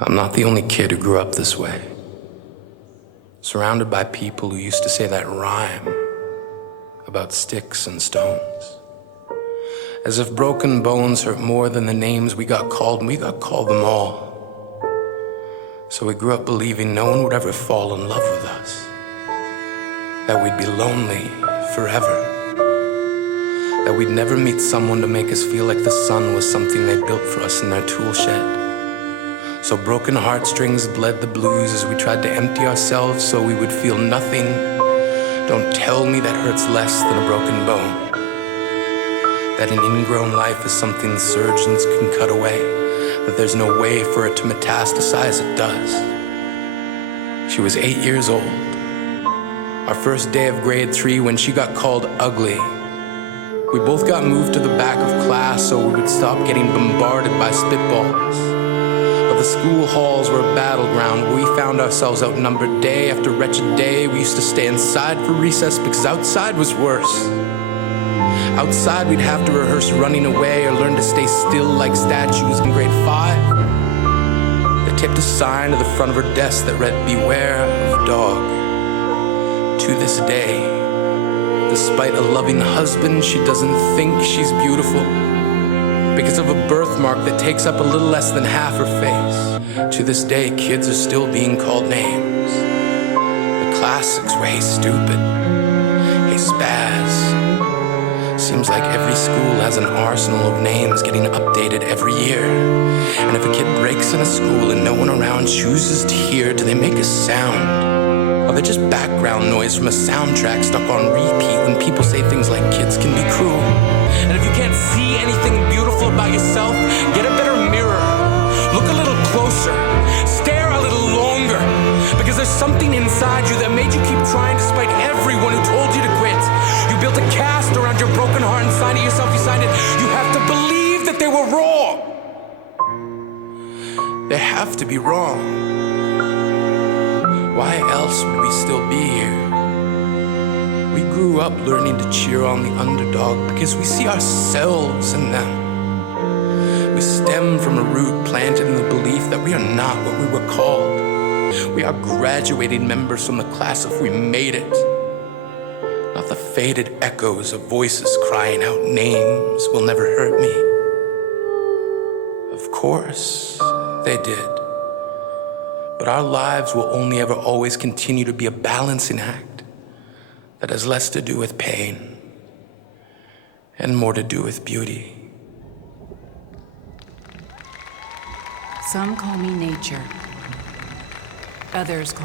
I'm not the only kid who grew up this way. Surrounded by people who used to say that rhyme about sticks and stones. As if broken bones hurt more than the names we got called, and we got called them all. So we grew up believing no one would ever fall in love with us. That we'd be lonely forever. That we'd never meet someone to make us feel like the sun was something they built for us in their tool shed. So broken heartstrings bled the blues as we tried to empty ourselves so we would feel nothing. Don't tell me that hurts less than a broken bone. That an ingrown life is something surgeons can cut away. That there's no way for it to metastasize, it does. She was 8 years old. Our first day of grade 3 when she got called ugly. We both got moved to the back of class so we would stop getting bombarded by spitballs. But the school halls were a battleground where we found ourselves outnumbered day after wretched day. We used to stay inside for recess because outside was worse. Outside we'd have to rehearse running away or learn to stay still like statues in grade 5. They taped a sign to the front of her desk that read, "Beware of dog." To this day, despite a loving husband, she doesn't think she's beautiful because of a birthmark that takes up a little less than half her face. To this day, kids are still being called names. The classics were, "Hey stupid," "Hey spaz." Seems like every school has an arsenal of names getting updated every year. And if a kid breaks in a school and no one around chooses to hear, do they make a sound? Or they're just background noise from a soundtrack stuck on repeat when people say things like kids can be cruel. And if you can't see anything beautiful about yourself, get a better mirror. Look a little closer. Stare a little longer. Because there's something inside you that made you keep trying despite everyone who told you to quit. You built a cast around your broken heart and signed it yourself. You signed it. You have to believe that they were wrong. They have to be wrong. Why else would we still be here? We grew up learning to cheer on the underdog because we see ourselves in them. We stem from a root planted in the belief that we are not what we were called. We are graduating members from the class if we made it. Not the faded echoes of voices crying out names will never hurt me. Of course, they did. But our lives will only ever always continue to be a balancing act that has less to do with pain and more to do with beauty. Some call me nature. Others call